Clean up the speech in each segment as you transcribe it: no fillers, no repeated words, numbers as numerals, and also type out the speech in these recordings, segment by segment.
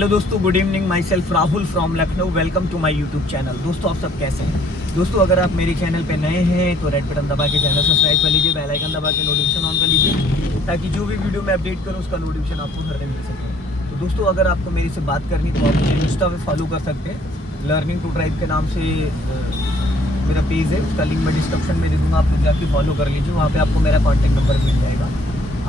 Hello दोस्तों, good evening. Myself Rahul from Lucknow. Welcome to my YouTube channel. दोस्तों, आप सब कैसे हैं? दोस्तों, अगर आप मेरे चैनल पे नए हैं तो रेड बटन दबा के चैनल सब्सक्राइब कर लीजिए, बेल आइकन दबा के नोटिफिकेशन ऑन कर लीजिए, ताकि जो भी वीडियो मैं अपडेट करूँ उसका नोटिफिकेशन आपको हर दिन मिल सके। तो दोस्तों, अगर आपको मेरे से बात करनी तो आप मुझे इंस्टा पे फॉलो कर सकते हैं। लर्निंग टू ड्राइव के नाम से मेरा पेज है, उसका लिंक मैं डिस्क्रिप्शन में दे दूँगा। आप मुझे जाके फॉलो कर लीजिए, वहाँ पर आपको मेरा कॉन्टैक्ट नंबर मिल जाएगा।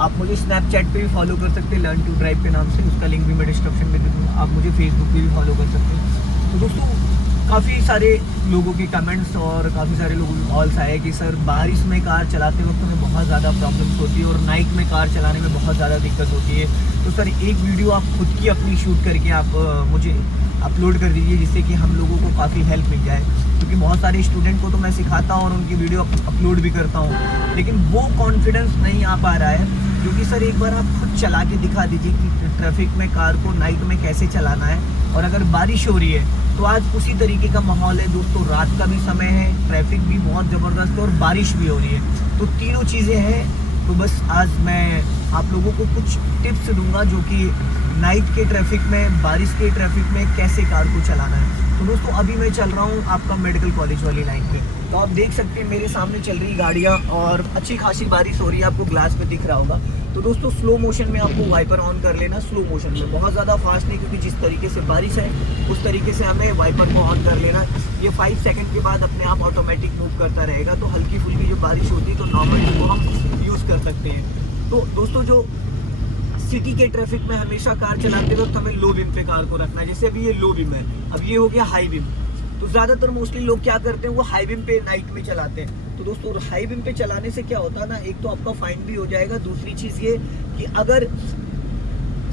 आप मुझे स्नैपचैट पे भी फॉलो कर सकते हैं, लर्न टू ड्राइव के नाम से, उसका लिंक भी मैं डिस्क्रिप्शन में दे दूँगा। आप मुझे फेसबुक पे भी फॉलो कर सकते हैं। तो दोस्तों, काफ़ी सारे लोगों के कमेंट्स और काफ़ी सारे लोगों के कॉल्स आए कि सर बारिश में कार चलाते वक्त हमें बहुत ज़्यादा प्रॉब्लम्स होती है और नाइट में कार चलाने में बहुत ज़्यादा दिक्कत होती है। तो सर एक वीडियो आप खुद की अपनी शूट करके आप मुझे अपलोड कर दीजिए, जिससे कि हम लोगों को काफ़ी हेल्प मिल जाए। क्योंकि बहुत सारे स्टूडेंट को तो मैं सिखाता हूँ और उनकी वीडियो अपलोड भी करता हूँ, लेकिन वो कॉन्फिडेंस नहीं आ पा रहा है। क्योंकि सर एक बार आप खुद चला के दिखा दीजिए कि ट्रैफिक में कार को नाइट में कैसे चलाना है। और अगर बारिश हो रही है तो आज उसी तरीके का माहौल है दोस्तों, रात का भी समय है, ट्रैफिक भी बहुत ज़बरदस्त है और बारिश भी हो रही है। तो तीनों चीज़ें हैं। तो बस आज मैं आप लोगों को कुछ टिप्स दूंगा जो कि नाइट के ट्रैफिक में, बारिश के ट्रैफिक में कैसे कार को चलाना है। तो दोस्तों, अभी मैं चल रहा हूँ आपका मेडिकल कॉलेज वाली लाइन पे। तो आप देख सकते हैं मेरे सामने चल रही गाड़ियाँ और अच्छी खासी बारिश हो रही है, आपको ग्लास पे दिख रहा होगा। तो दोस्तों, स्लो मोशन में आपको वाइपर ऑन कर लेना, स्लो मोशन में, बहुत ज़्यादा फास्ट नहीं, क्योंकि जिस तरीके से बारिश है उस तरीके से हमें वाइपर को ऑन कर लेना। ये 5 सेकंड के बाद अपने आप ऑटोमेटिक मूव करता रहेगा। तो हल्की फुल्की जो बारिश होती है तो नॉर्मली को हम यूज़ कर सकते हैं। तो दोस्तों, जो सिटी के ट्रैफिक में हमेशा कार चलाते वक्त हमें लो बीम पे कार को रखना है। जैसे अभी ये लो बीम है, अब ये हो गया हाई बीम। तो ज़्यादातर मोस्टली लोग क्या करते हैं, वो हाई बीम पे नाइट में चलाते हैं। तो दोस्तों, हाई बीम पे चलाने से क्या होता है ना, एक तो आपका फाइन भी हो जाएगा, दूसरी चीज़ ये कि अगर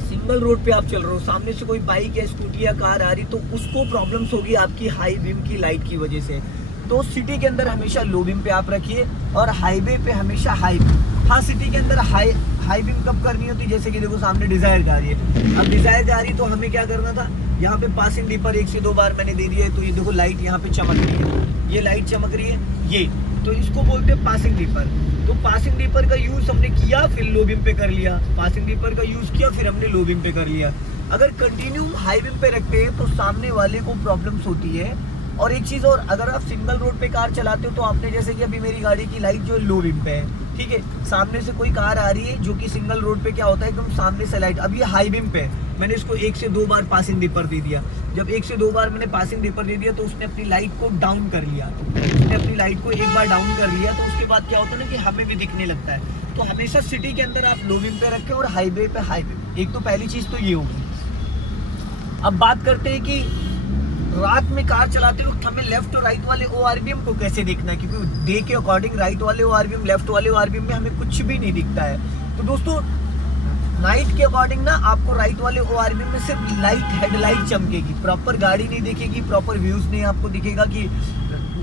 सिंगल रोड पे आप चल रहे हो, सामने से कोई बाइक या स्कूटी या कार आ रही, तो उसको प्रॉब्लम्स होगी आपकी हाई बीम की लाइट की वजह से। तो सिटी के अंदर हमेशा लो बीम पे आप रखिए और हाईवे पे हमेशा हाई बीम। हाँ, सिटी के अंदर हाई बीम कब करनी होती है, जैसे कि देखो सामने डिजायर जा रही है। अब डिजायर जा रही है तो हमें क्या करना था, यहाँ पे पासिंग डीपर 1 से 2 बार मैंने दे दिया है। तो ये देखो लाइट यहाँ पे चमक रही है, ये लाइट चमक रही है, ये तो इसको बोलते हैं पासिंग डीपर। तो पासिंग डीपर का यूज हमने किया, फिर लो बीम पे कर लिया, पासिंग डीपर का यूज किया, फिर हमने लो बीम पे कर लिया। अगर कंटिन्यू हाई बीम पे रखते हैं तो सामने वाले को प्रॉब्लम्स होती है। और एक चीज़ और, अगर आप सिंगल रोड पे कार चलाते हो तो आपने, जैसे कि अभी मेरी गाड़ी की लाइट जो है लो बीम पे है, ठीक है, सामने से कोई कार आ रही है जो कि सिंगल रोड पे क्या होता है, एकदम सामने से लाइट, अब ये हाई बीम पे है, मैंने इसको 1 से 2 बार पासिंग डीपर दे दिया। जब 1 से 2 बार मैंने पासिंग डीपर दे दिया तो उसने अपनी लाइट को डाउन कर लिया, उसने अपनी लाइट को एक बार डाउन कर लिया। तो उसके बाद क्या होता है ना कि हमें भी दिखने लगता है। तो हमेशा सिटी के अंदर आप लो बीम पे रखें और हाईवे पे हाई बीम। एक तो पहली चीज़ तो ये होगी। अब बात करते हैं कि रात में कार चलाते वक्त हमें लेफ्ट और राइट वाले ORVM को कैसे देखना है, क्योंकि डे के अकॉर्डिंग राइट वाले ORVM, लेफ्ट वाले ORVM में हमें कुछ भी नहीं दिखता है। तो दोस्तों, नाइट के अकॉर्डिंग ना आपको राइट वाले ORVM में सिर्फ लाइट, हेडलाइट चमकेगी, प्रॉपर गाड़ी नहीं दिखेगी, प्रॉपर व्यूज नहीं आपको दिखेगा कि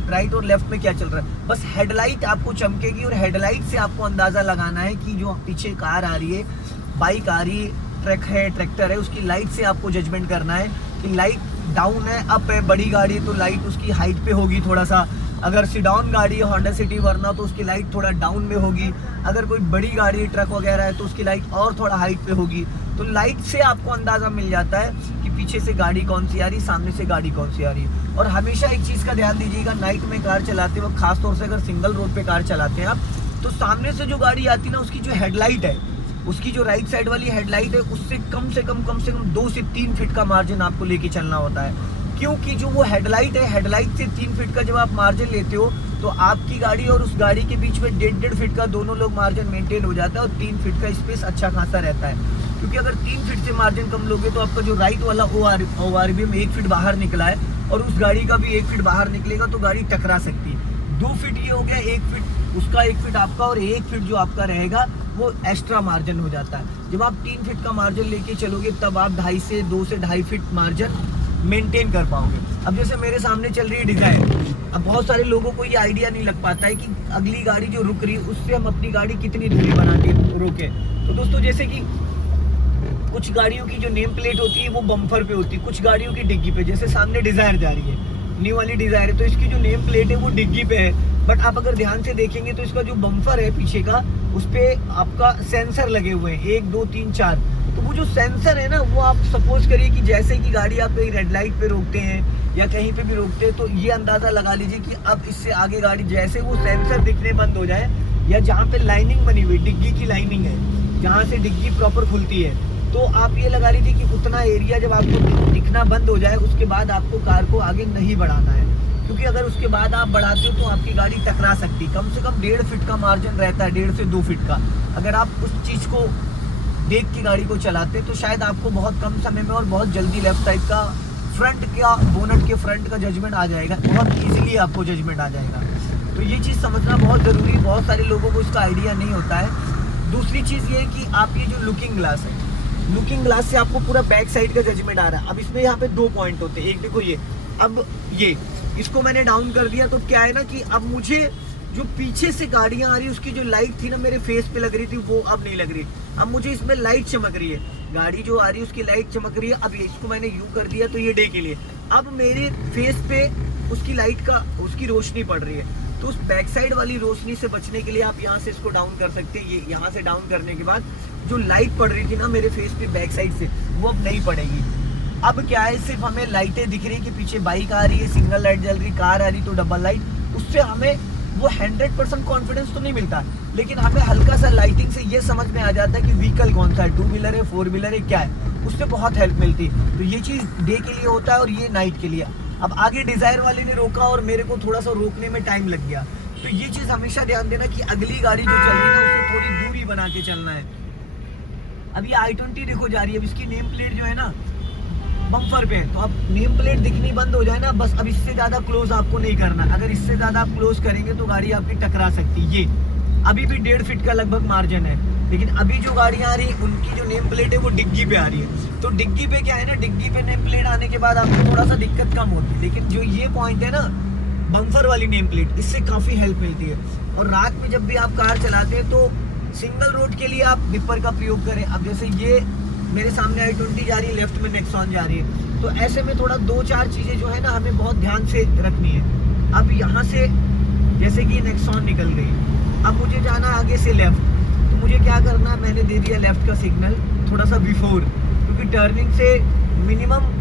राइट और लेफ्ट में क्या चल रहा है। बस हेडलाइट आपको चमकेगी और हेडलाइट से आपको अंदाजा लगाना है कि जो पीछे कार आ रही है, बाइक आ रही है, ट्रक है, ट्रैक्टर है, उसकी लाइट से आपको जजमेंट करना है कि लाइट डाउन है, अप है। बड़ी गाड़ी है तो लाइट उसकी हाइट पे होगी थोड़ा सा, अगर सीडाउन गाड़ी है, होंडा सिटी वरना, तो उसकी लाइट थोड़ा डाउन में होगी। अगर कोई बड़ी गाड़ी है, ट्रक वगैरह है, तो उसकी लाइट और थोड़ा हाइट पे होगी। तो लाइट से आपको अंदाजा मिल जाता है कि पीछे से गाड़ी कौन सी आ रही, सामने से गाड़ी कौन सी आ रही है। और हमेशा एक चीज़ का ध्यान दीजिएगा, नाइट में कार चलाते वक्त, खासतौर से अगर सिंगल रोड पे कार चलाते हैं आप, तो सामने से जो गाड़ी आती है ना, उसकी जो हेडलाइट है, उसकी जो राइट साइड वाली हेडलाइट है, उससे कम से कम 2 से 3 फीट का मार्जिन आपको लेके चलना होता है। क्योंकि जो वो हेडलाइट है, हेडलाइट से 3 फीट का जब आप मार्जिन लेते हो तो आपकी गाड़ी और उस गाड़ी के बीच में 1.5 फीट का दोनों लोग मार्जिन मेंटेन हो जाता है और 3 फीट का स्पेस अच्छा खासा रहता है। क्योंकि अगर 3 फीट से मार्जिन कम लोगे तो आपका जो राइट वाला ORVM 1 फीट बाहर निकला है और उस गाड़ी का भी 1 फीट बाहर निकलेगा तो गाड़ी टकरा सकती है। 2 फीट ये हो गया, 1 फीट उसका, 1 फीट आपका, और 1 फीट जो आपका रहेगा वो एक्स्ट्रा मार्जिन हो जाता है। जब आप 3 फीट का मार्जिन लेके चलोगे तब आप 2 से ढाई फीट मार्जिन मेंटेन कर पाओगे। अब जैसे मेरे सामने चल रही है डिजायर, अब बहुत सारे लोगों को ये आइडिया नहीं लग पाता है कि अगली गाड़ी जो रुक रही है उससे हम अपनी गाड़ी कितनी दूरी बना के रोके। तो दोस्तों, जैसे कि कुछ गाड़ियों की जो नेम प्लेट होती है वो बम्पर पे होती है, कुछ गाड़ियों की डिग्गी पे। जैसे सामने डिजायर जा रही है, न्यू वाली डिजायर है, तो इसकी जो नेम प्लेट है वो डिग्गी पे है। बट आप अगर ध्यान से देखेंगे तो इसका जो बम्पर है पीछे का, उस पे आपका सेंसर लगे हुए हैं 1 2 3 4। तो वो जो सेंसर है ना, वो आप सपोज करिए कि जैसे कि गाड़ी आप कहीं रेड लाइट पे रोकते हैं या कहीं पे भी रोकते हैं, तो ये अंदाजा लगा लीजिए कि अब इससे आगे गाड़ी जैसे वो सेंसर दिखने बंद हो जाए, या जहाँ पे लाइनिंग बनी हुई डिग्गी की लाइनिंग है, जहाँ से डिग्गी प्रॉपर खुलती है, तो आप ये लगा लीजिए कि उतना एरिया जब आपको दिखना बंद हो जाए, उसके बाद आपको कार को आगे नहीं बढ़ाना है। क्योंकि अगर उसके बाद आप बढ़ाते हो तो आपकी गाड़ी टकरा सकती है। कम से कम 1.5 फीट का मार्जिन रहता है, 1.5 से 2 फीट का। अगर आप उस चीज़ को देख के गाड़ी को चलाते तो शायद आपको बहुत कम समय में और बहुत जल्दी लेफ्ट साइड का फ्रंट का बोनट के फ्रंट का जजमेंट आ जाएगा, बहुत ईजिली आपको जजमेंट आ जाएगा। तो ये चीज़ समझना बहुत ज़रूरी है, बहुत सारे लोगों को इसका आइडिया नहीं होता है। दूसरी चीज़ ये है कि आप ये जो लुकिंग ग्लास है, लुकिंग ग्लास से आपको पूरा बैक साइड का जजमेंट आ रहा है। अब इसमें यहाँ पे 2 पॉइंट होते हैं, एक देखो ये, अब ये इसको मैंने डाउन कर दिया तो क्या है ना कि अब मुझे जो पीछे से गाड़ियां आ रही है उसकी जो लाइट थी ना मेरे फेस पे लग रही थी, वो अब नहीं लग रही। अब मुझे इसमें लाइट चमक रही है, गाड़ी जो आ रही है उसकी लाइट चमक रही है। अब इसको मैंने यू कर दिया तो ये डे के लिए, अब मेरे फेस पे उसकी लाइट का उसकी रोशनी पड़ रही है। तो उस बैक साइड वाली रोशनी से बचने के लिए आप यहाँ से इसको डाउन कर सकते हैं। ये यहाँ से डाउन करने के बाद जो लाइट पड़ रही थी ना मेरे फेस पे बैक साइड से, वो अब नहीं पड़ेगी। अब क्या है, सिर्फ हमें लाइटें दिख रही है कि पीछे बाइक आ रही है, सिंगल लाइट जल रही, कार आ रही तो डबल लाइट, उससे हमें वो 100% कॉन्फिडेंस तो नहीं मिलता, लेकिन हमें हल्का सा लाइटिंग से ये समझ में आ जाता है कि व्हीकल कौन सा है, 2 व्हीलर है, 4 व्हीलर है, क्या है, उससे बहुत हेल्प मिलती है। तो ये चीज़ डे के लिए होता है और ये नाइट के लिए। अब आगे डिजायर वाले ने रोका और मेरे को थोड़ा सा रोकने में टाइम लग गया, तो ये चीज़ हमेशा ध्यान देना कि अगली गाड़ी जो चल रही है ना उससे थोड़ी दूरी बना के चलना है। अब ये i20 देखो जा रही है, अब इसकी नेम प्लेट जो है ना बम्पर पे है, तो अब नेम प्लेट दिखनी बंद हो जाए ना, बस अब इससे ज्यादा क्लोज आपको नहीं करना। अगर इससे ज्यादा आप क्लोज करेंगे तो गाड़ी आपकी टकरा सकती है। ये अभी भी 1.5 फीट का लगभग मार्जिन है, लेकिन अभी जो गाड़ियां आ रही है उनकी जो नेम प्लेट है वो डिग्गी पे आ रही है। तो डिग्गी पे क्या है ना, डिग्गी पे नेम प्लेट आने के बाद आपको थोड़ा सा दिक्कत कम होती है, लेकिन जो ये पॉइंट है ना बम्पर वाली नेम प्लेट, इससे काफी हेल्प मिलती है। और रात में जब भी आप कार चलाते हैं तो सिंगल रोड के लिए आप डिपर का प्रयोग करें। अब जैसे ये मेरे सामने i20 जा रही है, लेफ्ट में नेक्सॉन जा रही है, तो ऐसे में थोड़ा 2-4 चीजें जो है ना हमें बहुत ध्यान से रखनी है। अब यहाँ से जैसे कि नेक्सॉन निकल गई, अब मुझे जाना आगे से लेफ्ट, तो मुझे क्या करना है, मैंने दे दिया लेफ्ट का सिग्नल थोड़ा सा बिफोर, क्योंकि टर्निंग से मिनिमम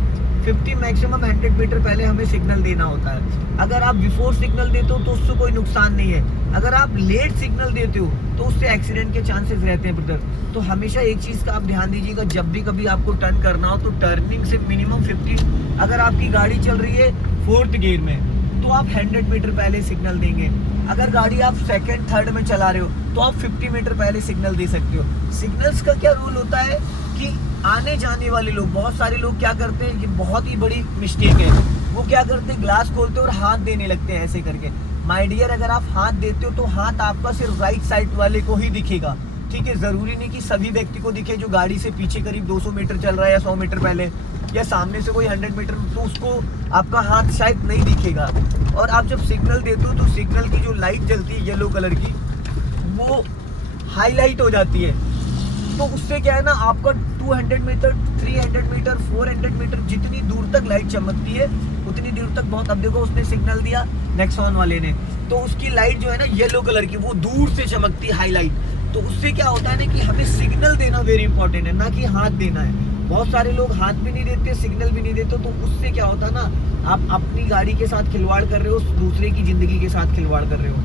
50 मैक्सिमम 100 मीटर पहले हमें सिग्नल देना होता है। अगर आप बिफोर सिग्नल देते हो तो उससे कोई नुकसान नहीं है, अगर आप लेट सिग्नल देते हो तो उससे एक्सीडेंट के चांसेस रहते हैं ब्रदर। तो हमेशा एक चीज़ का आप ध्यान दीजिएगा, जब भी कभी आपको टर्न करना हो तो टर्निंग से मिनिमम 50, अगर आपकी गाड़ी चल रही है 4th गियर में तो आप 100 मीटर पहले सिग्नल देंगे। अगर गाड़ी आप 2nd 3rd में चला रहे हो तो आप 50 मीटर पहले सिग्नल दे सकते हो। सिग्नल्स का क्या रूल होता है कि आने जाने वाले लोग, बहुत सारे लोग क्या करते हैं, ये बहुत ही बड़ी मिस्टेक है, वो क्या करते हैं ग्लास खोलते और हाथ देने लगते हैं ऐसे करके। माय डियर, अगर आप हाथ देते हो तो हाथ आपका सिर्फ राइट साइड वाले को ही दिखेगा, ठीक है। जरूरी नहीं कि सभी व्यक्ति को दिखे जो गाड़ी से पीछे करीब 200 मीटर चल रहा है या 100 मीटर पहले, या सामने से कोई 100 मीटर, तो उसको आपका हाथ शायद नहीं दिखेगा। और आप जब सिग्नल देते हो तो सिग्नल की जो लाइट जलती है येलो कलर की, वो हाईलाइट हो जाती है, तो उससे क्या है ना आपका 200 मीटर, 300 मीटर, 400 मीटर जितनी दूर तक लाइट चमकती है उतनी दूर तक बहुत। अब देखो उसने सिग्नल दिया नेक्सॉन वाले ने, तो उसकी लाइट जो है ना येलो कलर की, वो दूर से चमकती है हाईलाइट। तो उससे क्या होता है ना कि हमें सिग्नल देना वेरी इंपॉर्टेंट है, ना कि हाथ देना है। बहुत सारे लोग हाथ भी नहीं देते, सिग्नल भी नहीं देते, तो उससे क्या होता है ना आप अपनी गाड़ी के साथ खिलवाड़ कर रहे हो, दूसरे की जिंदगी के साथ खिलवाड़ कर रहे हो।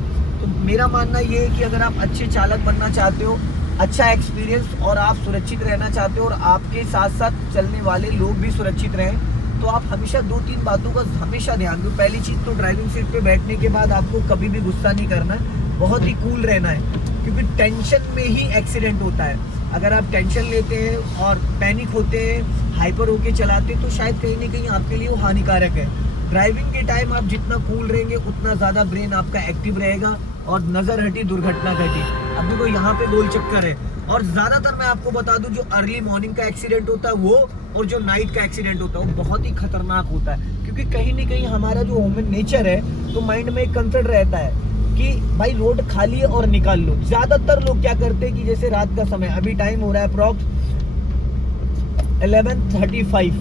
तो मेरा मानना ये है कि अगर आप अच्छे चालक बनना चाहते हो, अच्छा एक्सपीरियंस, और आप सुरक्षित रहना चाहते हो और आपके साथ साथ चलने वाले लोग भी सुरक्षित रहें, तो आप हमेशा 2-3 बातों का हमेशा ध्यान दो। पहली चीज़ तो ड्राइविंग सीट पे बैठने के बाद आपको कभी भी गुस्सा नहीं करना है, बहुत ही कूल रहना है, क्योंकि टेंशन में ही एक्सीडेंट होता है। अगर आप टेंशन लेते हैं और पैनिक होते हैं, हाइपर होके चलाते हैं, तो शायद कहीं ना कहीं आपके लिए वो हानिकारक है। ड्राइविंग के टाइम आप जितना कूल रहेंगे उतना ज़्यादा ब्रेन आपका एक्टिव रहेगा और नज़र हटी दुर्घटना घटी। अभी को यहाँ पे गोल चक्कर है, और ज़्यादातर मैं आपको बता दूं जो अर्ली मॉर्निंग का एक्सीडेंट होता है वो, और जो नाइट का एक्सीडेंट होता है वो बहुत ही खतरनाक होता है, क्योंकि कहीं ना कहीं हमारा जो ह्यूमन नेचर है, तो माइंड में एक कंसर्न रहता है कि भाई रोड खाली है और निकाल लो। ज़्यादातर लोग क्या करते हैं कि जैसे रात का समय, अभी टाइम हो रहा है अप्रॉक्स 11:35,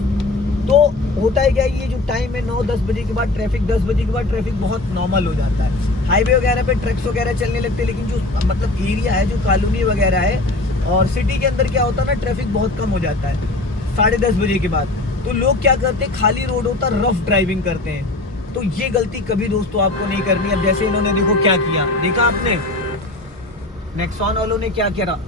तो होता है क्या, ये जो टाइम है 9-10 बजे के बाद ट्रैफिक, 10 बजे के बाद ट्रैफिक बहुत नॉर्मल हो जाता है। हाईवे वगैरह पे ट्रक्स वगैरह चलने लगते हैं, लेकिन जो मतलब एरिया है, जो कॉलोनी वगैरह है और सिटी के अंदर क्या होता है ना, ट्रैफिक बहुत कम हो जाता है 10:30 बजे के बाद। तो लोग क्या करते हैं, खाली रोड होता है, रफ ड्राइविंग करते हैं। तो ये गलती कभी दोस्तों आपको नहीं करनी। अब जैसे इन्होंने देखो क्या किया, देखा आपने नेक्सॉन वालों ने क्या करा,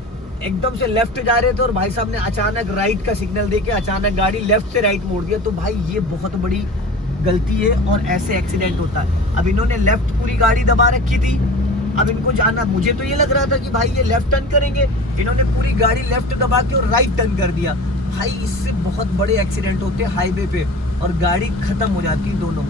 एकदम से लेफ्ट जा रहे थे और भाई साहब ने अचानक राइट का सिग्नल देके अचानक गाड़ी लेफ्ट से राइट मोड़ दिया। तो भाई ये बहुत बड़ी गलती है और ऐसे एक्सीडेंट होता है। अब इन्होंने लेफ्ट पूरी गाड़ी दबा रखी थी, अब इनको जाना, मुझे तो ये लग रहा था कि भाई ये लेफ्ट टर्न करेंगे, इन्होंने पूरी गाड़ी लेफ्ट दबा के और राइट टर्न कर दिया। भाई इससे बहुत बड़े एक्सीडेंट होते हैं हाईवे पे और गाड़ी खत्म हो जाती है दोनों।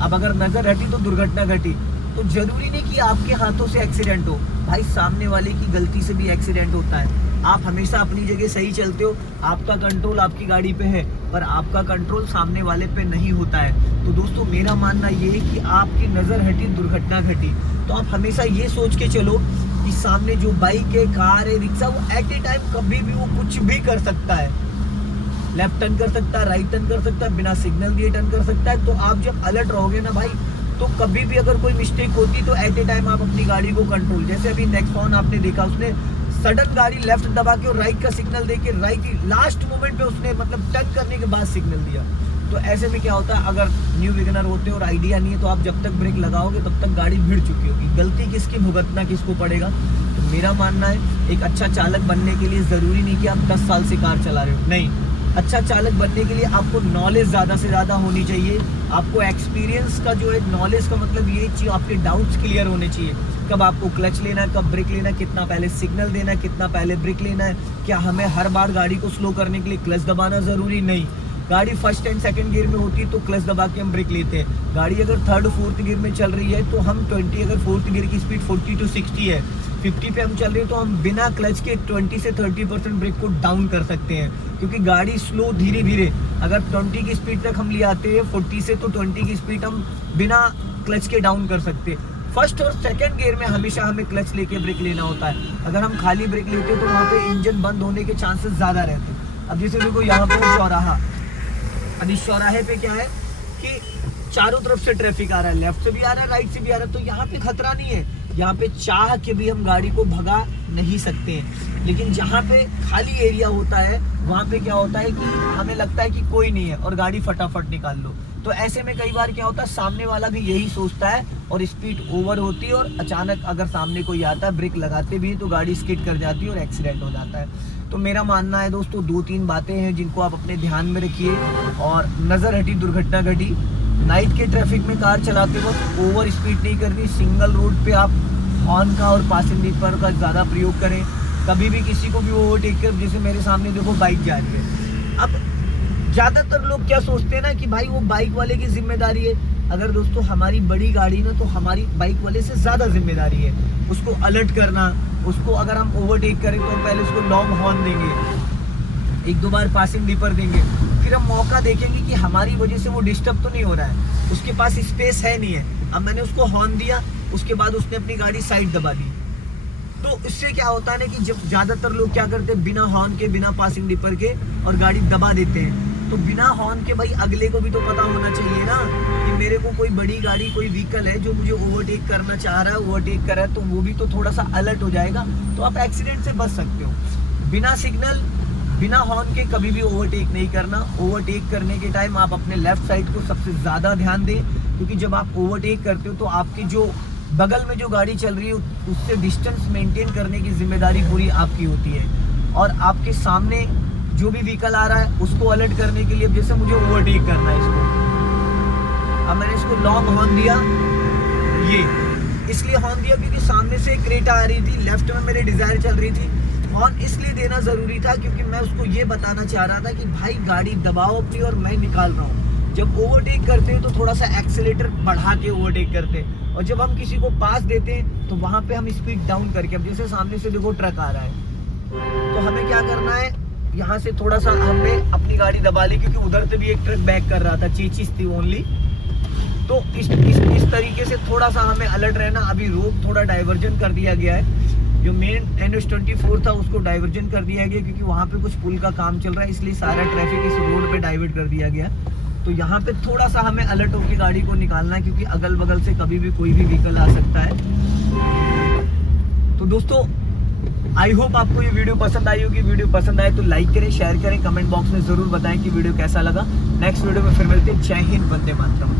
अब अगर नजर हटी तो दुर्घटना घटी। तो जरूरी नहीं कि आपके हाथों से एक्सीडेंट हो, भाई सामने वाले की गलती से भी एक्सीडेंट होता है। आप हमेशा अपनी जगह सही चलते हो, आपका कंट्रोल आपकी गाड़ी पे है, पर आपका कंट्रोल सामने वाले पे नहीं होता है। तो दोस्तों मेरा मानना ये है कि आपकी नजर हटी दुर्घटना घटी। तो आप हमेशा ये सोच के चलो कि सामने जो बाइक है, कार है, रिक्शा, वो एट ए टाइम कभी भी वो कुछ भी कर सकता है, लेफ्ट टर्न कर सकता है, राइट टर्न कर सकता है, बिना सिग्नल दिए टर्न कर सकता है। तो आप जब अलर्ट रहोगे ना भाई, तो कभी भी अगर कोई मिस्टेक होती तो एट ए टाइम आप अपनी गाड़ी को कंट्रोल, जैसे अभी नेक्सॉन आपने देखा, उसने सडन गाड़ी लेफ्ट दबा के और राइट का सिग्नल देके राइट लास्ट मोमेंट पे उसने मतलब टर्न करने के बाद सिग्नल दिया। तो ऐसे में क्या होता है, अगर न्यू बिगिनर होते और आइडिया नहीं है तो आप जब तक ब्रेक लगाओगे तब तक गाड़ी भिड़ चुकी होगी। गलती किसकी, भुगतना किसको पड़ेगा। तो मेरा मानना है एक अच्छा चालक बनने के लिए जरूरी नहीं कि आप 10 साल से कार चला रहे हो, नहीं, अच्छा चालक बनने के लिए आपको नॉलेज ज़्यादा से ज़्यादा होनी चाहिए। आपको एक्सपीरियंस का जो है, नॉलेज का मतलब ये चाहिए, आपके डाउट्स क्लियर होने चाहिए। कब आपको क्लच लेना है, कब ब्रेक लेना है, कितना पहले सिग्नल देना है, कितना पहले ब्रेक लेना है, क्या हमें हर बार गाड़ी को स्लो करने के लिए क्लच दबाना ज़रूरी नहीं। गाड़ी फर्स्ट एंड सेकंड गियर में होती है तो क्लच दबा के हम ब्रेक लेते हैं। गाड़ी अगर थर्ड फोर्थ गियर में चल रही है तो हम 20, अगर फोर्थ गियर की स्पीड 40 to 60 है, 50 पे हम चल रहे हैं तो हम बिना क्लच के 20 से 30% ब्रेक को डाउन कर सकते हैं। क्योंकि गाड़ी स्लो धीरे धीरे, अगर 20 की स्पीड तक हम ले आते हैं 40 से, तो 20 की स्पीड हम बिना क्लच के डाउन कर सकते हैं। फर्स्ट और सेकंड गियर में हमेशा हमें क्लच लेके ब्रेक लेना होता है। अगर हम खाली ब्रेक लेते हैं तो वहाँ पे इंजन बंद होने के चांसेस ज़्यादा रहते हैं। अब जैसे देखो यहाँ पे चौराहा, अब इस चौराहे पे क्या है कि चारों तरफ से ट्रैफिक आ रहा है, लेफ्ट से भी आ रहा है, राइट से भी आ रहा है, तो यहाँ पे खतरा नहीं है। यहाँ पे चाह के भी हम गाड़ी को भगा नहीं सकते हैं। लेकिन जहाँ पे खाली एरिया होता है वहाँ पे क्या होता है कि हमें लगता है कि कोई नहीं है और गाड़ी फटाफट निकाल लो। तो ऐसे में कई बार क्या होता है, सामने वाला भी यही सोचता है और स्पीड ओवर होती है और अचानक अगर सामने कोई आता है, ब्रेक लगाते भी तो गाड़ी स्किड कर जाती है और एक्सीडेंट हो जाता है। तो मेरा मानना है दोस्तों 2-3 बातें हैं जिनको आप अपने ध्यान में रखिए। और नज़र हटी दुर्घटना घटी। नाइट के ट्रैफिक में कार चलाते वक्त ओवर स्पीड नहीं करनी। सिंगल रोड पे आप हॉर्न का और पासिंग स्लीपर का ज़्यादा प्रयोग करें। कभी भी किसी को भी ओवरटेक कर, जैसे मेरे सामने देखो बाइक जा रही है, अब ज़्यादातर लोग क्या सोचते हैं ना कि भाई वो बाइक वाले की जिम्मेदारी है। अगर दोस्तों हमारी बड़ी गाड़ी ना, तो हमारी बाइक वाले से ज़्यादा जिम्मेदारी है उसको अलर्ट करना। उसको अगर हम ओवरटेक करें तो हम पहले उसको लॉन्ग हॉर्न देंगे, 1-2 बार पासिंग स्लीपर देंगे, फिर हम मौका देखेंगे कि हमारी वजह से वो डिस्टर्ब तो नहीं हो रहा है, उसके पास स्पेस है नहीं है। अब मैंने उसको हॉर्न दिया, उसके बाद उसने अपनी गाड़ी साइड दबा दी। तो इससे क्या होता है ना कि जब ज़्यादातर लोग क्या करते हैं, बिना हॉर्न के, बिना पासिंग स्लीपर के और गाड़ी दबा देते हैं। तो बिना हॉर्न के भाई अगले को भी तो पता होना चाहिए ना कि मेरे को कोई बड़ी गाड़ी, कोई व्हीकल है जो मुझे ओवरटेक करना चाह रहा है, ओवरटेक कर रहा है, तो वो भी तो थोड़ा सा अलर्ट हो जाएगा, तो आप एक्सीडेंट से बच सकते हो। बिना सिग्नल, बिना हॉर्न के कभी भी ओवरटेक नहीं करना। ओवरटेक करने के टाइम आप अपने लेफ्ट साइड को सबसे ज़्यादा ध्यान दें, क्योंकि जब आप ओवरटेक करते हो तो आपकी जो बगल में जो गाड़ी चल रही है उससे डिस्टेंस मेंटेन करने की जिम्मेदारी पूरी आपकी होती है। और आपके सामने जो भी व्हीकल आ रहा है उसको अलर्ट करने के लिए, जैसे मुझे ओवरटेक करना है इसको, अब मैंने इसको लॉन्ग हॉर्न दिया, ये इसलिए हॉर्न दिया क्योंकि सामने से क्रेटा आ रही थी, लेफ्ट में मेरी डिजायर चल रही थी। हॉर्न इसलिए देना जरूरी था क्योंकि मैं उसको ये बताना चाह रहा था कि भाई गाड़ी दबाओ अपनी और मैं निकाल रहा हूँ। जब ओवरटेक करते हैं तो थोड़ा सा एक्सेलेरेटर बढ़ा के ओवरटेक करते हैं, और जब हम किसी को पास देते हैं तो वहाँ पे हम स्पीड डाउन करके, अब जैसे सामने से देखो ट्रक आ रहा है तो हमें क्या करना है, यहाँ से थोड़ा सा हमने अपनी गाड़ी दबा ली, क्योंकि उधर से भी एक ट्रक बैक कर रहा था, चीचीस थी ओनली। तो इस तरीके से थोड़ा सा हमें अलर्ट रहना। अभी रोड थोड़ा डाइवर्जन कर दिया गया है, जो मेन NH24 था उसको डाइवर्जन कर दिया गया, क्योंकि वहाँ पे कुछ पुल का काम चल रहा है, इसलिए सारा ट्रैफिक इस रोड पे डाइवर्ट कर दिया गया। तो यहाँ पे थोड़ा सा हमें अलर्ट होकर गाड़ी को निकालना है, क्योंकि अगल बगल से कभी भी कोई भी व्हीकल आ सकता है। तो दोस्तों आई होप आपको ये वीडियो पसंद आई होगी। वीडियो पसंद आए तो लाइक करें, शेयर करें, कमेंट बॉक्स में जरूर बताएं कि वीडियो कैसा लगा। नेक्स्ट वीडियो में फिर मिलते हैं। जय हिंद, वंदे मातरम।